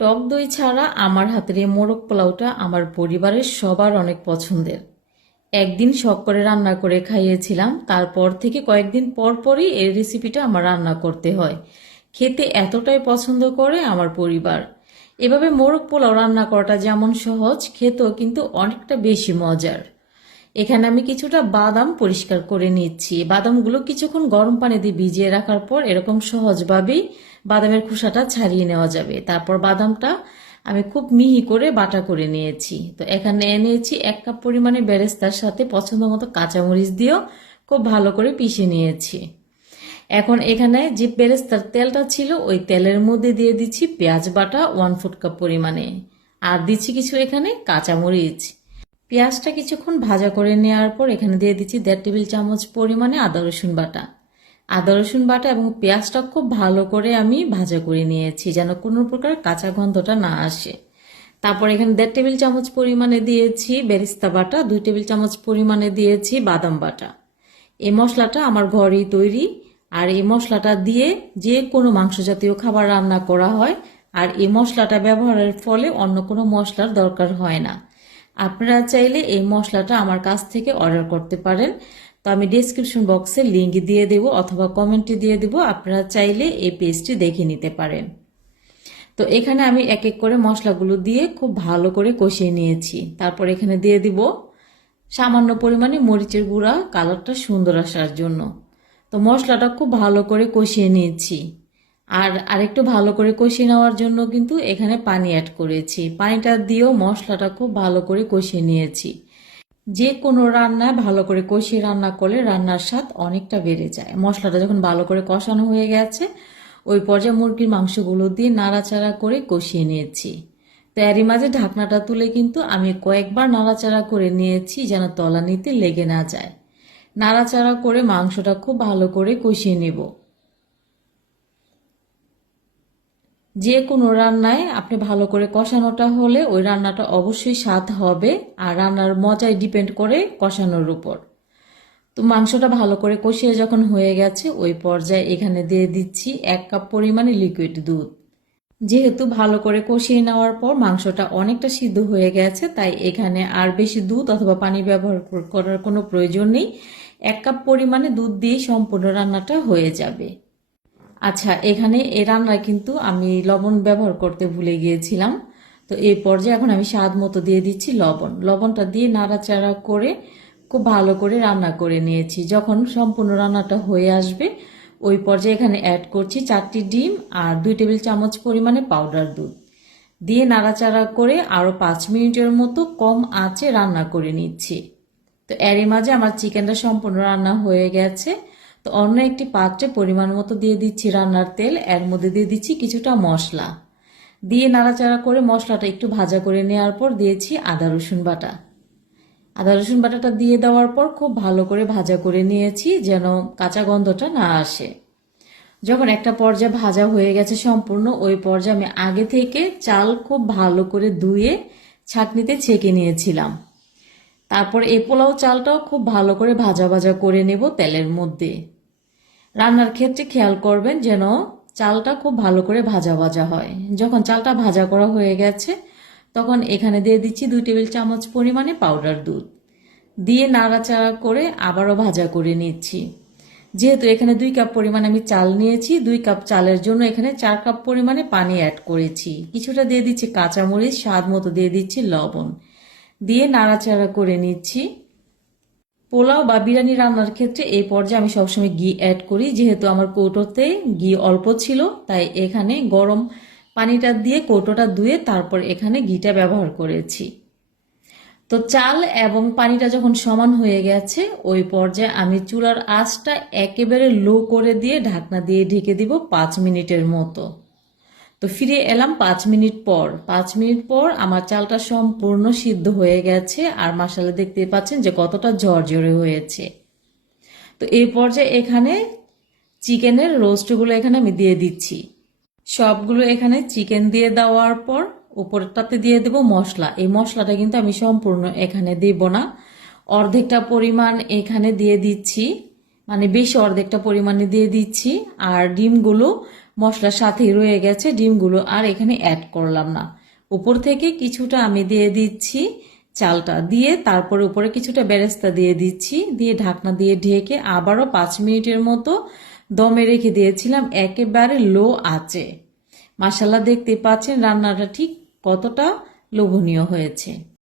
টক দই ছাড়া আমার হাতের এই মোরগ পোলাওটা আমার পরিবারের সবার অনেক পছন্দের। একদিন শখ করে রান্না করে খাইয়েছিলাম, তারপর থেকে কয়েকদিন পর পরই এই রেসিপিটা আমার রান্না করতে হয়। খেতে এতটাই পছন্দ করে আমার পরিবার। এভাবে মোরগ পোলাও রান্না করাটা যেমন সহজ, খেতেও কিন্তু অনেকটা বেশি মজার। এখানে আমি কিছুটা বাদাম পরিষ্কার করে নিচ্ছি। বাদামগুলো কিছুক্ষণ গরম পানি দিয়ে ভিজিয়ে রাখার পর এরকম সহজভাবেই বাদামের খোসাটা ছাড়িয়ে নেওয়া যাবে। তারপর বাদামটা আমি খুব মিহি করে বাটা করে নিয়েছি। তো এখানে নিয়েছি 1 কাপ পরিমাণে বেরেস্তার সাথে পছন্দ মতো কাঁচামরিচ দিয়েও খুব ভালো করে পিষে নিয়েছি। এখন এখানে যে বেরেস্তার তেলটা ছিল ওই তেলের মধ্যে দিয়ে দিচ্ছি পেঁয়াজ বাটা 1/4 কাপ পরিমাণে, আর দিচ্ছি কিছু এখানে কাঁচামরিচ। পেঁয়াজটা কিছুক্ষণ ভাজা করে নেওয়ার পর এখানে দিয়ে দিচ্ছি 1.5 টেবিল চামচ পরিমাণে আদা রসুন বাটা। আদা রসুন বাটা এবং পেঁয়াজটা খুব ভালো করে আমি ভাজা করে নিয়েছি, যেন কোনো প্রকার কাঁচা গন্ধটা না আসে। তারপর এখানে 1.5 টেবিল চামচ পরিমাণে দিয়েছি বেরেস্তা বাটা, 2 টেবিল চামচ পরিমাণে দিয়েছি বাদাম বাটা। এই মশলাটা আমার ঘরেই তৈরি, আর এই মশলাটা দিয়ে যে কোনো মাংস জাতীয় খাবার রান্না করা হয়, আর এই মশলাটা ব্যবহারের ফলে অন্য কোনো মশলার দরকার হয় না। আপনারা চাইলে এই মশলাটা আমার কাছ থেকে অর্ডার করতে পারেন। তো আমি ডেসক্রিপশন বক্সে লিঙ্ক দিয়ে দেব অথবা কমেন্টে দিয়ে দেব, আপনারা চাইলে এই পেজটি দেখে নিতে পারেন। তো এখানে আমি এক এক করে মশলাগুলো দিয়ে খুব ভালো করে কষিয়ে নিয়েছি। তারপর এখানে দিয়ে দিব সামান্য পরিমাণে মরিচের গুঁড়া, কালারটা সুন্দর আসার জন্য। তো মশলাটা খুব ভালো করে কষিয়ে নিয়েছি। আর আরেকটু ভালো করে কষিয়ে নেওয়ার জন্য কিন্তু এখানে পানি অ্যাড করেছি। পানিটা দিয়েও মশলাটা খুব ভালো করে কষিয়ে নিয়েছি। যে কোনো রান্না ভালো করে কষিয়ে রান্না করলে রান্নার স্বাদ অনেকটা বেড়ে যায়। মশলাটা যখন ভালো করে কষানো হয়ে গেছে, ওই পর্যায়ে মুরগির মাংসগুলো দিয়ে নাড়াচাড়া করে কষিয়ে নিয়েছি। তো এরই মাঝে ঢাকনাটা তুলে কিন্তু আমি কয়েকবার নাড়াচাড়া করে নিয়েছি, যেন তলানিতে লেগে না যায়। নাড়াচাড়া করে মাংসটা খুব ভালো করে কষিয়ে নেব। যে কোনো রান্নায় আপনি ভালো করে কষানোটা হলে ওই রান্নাটা অবশ্যই স্বাদ হবে, আর রান্নার মজাই ডিপেন্ড করে কষানোর উপর। তো মাংসটা ভালো করে কষিয়ে যখন হয়ে গেছে, ওই পর্যায়ে এখানে দিয়ে দিচ্ছি 1 কাপ পরিমাণে লিকুইড দুধ। যেহেতু ভালো করে কষিয়ে নেওয়ার পর মাংসটা অনেকটা সিদ্ধ হয়ে গেছে, তাই এখানে আর বেশি দুধ অথবা পানি ব্যবহার করার কোনো প্রয়োজন নেই। 1 কাপ পরিমাণে দুধ দিয়ে সম্পূর্ণ রান্নাটা হয়ে যাবে। আচ্ছা, এখানে এই রান্নায় কিন্তু আমি লবণ ব্যবহার করতে ভুলে গিয়েছিলাম। তো এই পর্যায়ে এখন আমি স্বাদ মতো দিয়ে দিচ্ছি লবণ। লবণটা দিয়ে নাড়াচাড়া করে খুব ভালো করে রান্না করে নিয়েছি। যখন সম্পূর্ণ রান্নাটা হয়ে আসবে, ওই পর্যায়ে এখানে অ্যাড করছি 4টি ডিম আর 2 টেবিল চামচ পরিমাণে পাউডার দুধ দিয়ে নাড়াচাড়া করে আরও 5 মিনিটের মতো কম আঁচে রান্না করে নিচ্ছি। তো এরই মাঝে আমার চিকেনটা সম্পূর্ণ রান্না হয়ে গেছে। তো অন্য একটি পাত্রে পরিমাণ মতো দিয়ে দিচ্ছি রান্নার তেল, এর মধ্যে দিয়ে দিচ্ছি কিছুটা মশলা, দিয়ে নাড়াচাড়া করে মশলাটা একটু ভাজা করে নেওয়ার পর দিয়েছি আদা রসুন বাটা। আদা রসুন বাটাটা দিয়ে দেওয়ার পর খুব ভালো করে ভাজা করে নিয়েছি, যেন কাঁচা গন্ধটা না আসে। যখন একটা পর্যায়ে ভাজা হয়ে গেছে সম্পূর্ণ, ওই পর্যায়ে আমি আগে থেকে চাল খুব ভালো করে ধুয়ে ছাঁকনিতে ছেঁকে নিয়েছিলাম। তারপর এই পোলাও চালটাও খুব ভালো করে ভাজা ভাজা করে নেব তেলের মধ্যে। রান্নার ক্ষেত্রে খেয়াল করবেন যেন চালটা খুব ভালো করে ভাজা ভাজা হয়। যখন চালটা ভাজা করা হয়ে গেছে, তখন এখানে দিয়ে দিচ্ছি 2 টেবিল চামচ পরিমাণে পাউডার দুধ, দিয়ে নাড়াচাড়া করে আবারও ভাজা করে নিচ্ছি। যেহেতু এখানে 2 কাপ পরিমাণে আমি চাল নিয়েছি, 2 কাপ চালের জন্য এখানে 4 কাপ পরিমাণে পানি অ্যাড করেছি। কিছুটা দিয়ে দিচ্ছি কাঁচামরিচ, স্বাদ মতো দিয়ে দিচ্ছি লবণ, দিয়ে নাড়াচাড়া করে নিচ্ছি। পোলাও বা বিরিয়ানি রান্নার ক্ষেত্রে এই পর্যায়ে আমি সবসময় ঘি অ্যাড করি। যেহেতু আমার কৌটোতে ঘি অল্প ছিল, তাই এখানে গরম পানিটা দিয়ে কৌটোটা ধুয়ে তারপর এখানে ঘিটা ব্যবহার করেছি। তো চাল এবং পানিটা যখন সমান হয়ে গেছে, ওই পর্যায়ে আমি চুলার আঁচটা একেবারে লো করে দিয়ে ঢাকনা দিয়ে ঢেকে দিব 5 মিনিটের মতো। তো ফিরে এলাম 5 মিনিট পর। 5 মিনিট পর আমার চালটা সম্পূর্ণ সিদ্ধ হয়ে গেছে, আর মাশাআল্লাহ দেখতে পাচ্ছেন যে কতটা ঝরঝরে হয়েছে। তো এই পর্যায়ে এখানে চিকেনের রোস্টগুলো এখানে আমি দিয়ে দিচ্ছি। সবগুলো এখানে চিকেন দিয়ে দেওয়ার পর উপরটাতে দিয়ে দেব মশলা। এই মশলাটা কিন্তু আমি সম্পূর্ণ এখানে দেব না, অর্ধেকটা পরিমাণ এখানে দিয়ে দিচ্ছি, মানে বেশি অর্ধেকটা পরিমাণে দিয়ে দিচ্ছি। আর ডিমগুলো মশলার সাথেই রয়ে গেছে, ডিমগুলো আর এখানে অ্যাড করলাম না। উপর থেকে কিছুটা আমি দিয়ে দিচ্ছি চালটা, দিয়ে তারপরে উপরে কিছুটা বেরেস্তা দিয়ে দিচ্ছি, দিয়ে ঢাকনা দিয়ে ঢেকে আবারও 5 মিনিটের মতো দমে রেখে দিয়েছিলাম একেবারে লো আঁচে। মাশাআল্লাহ, দেখতে পাচ্ছেন রান্নাটা ঠিক কতটা লোভনীয় হয়েছে।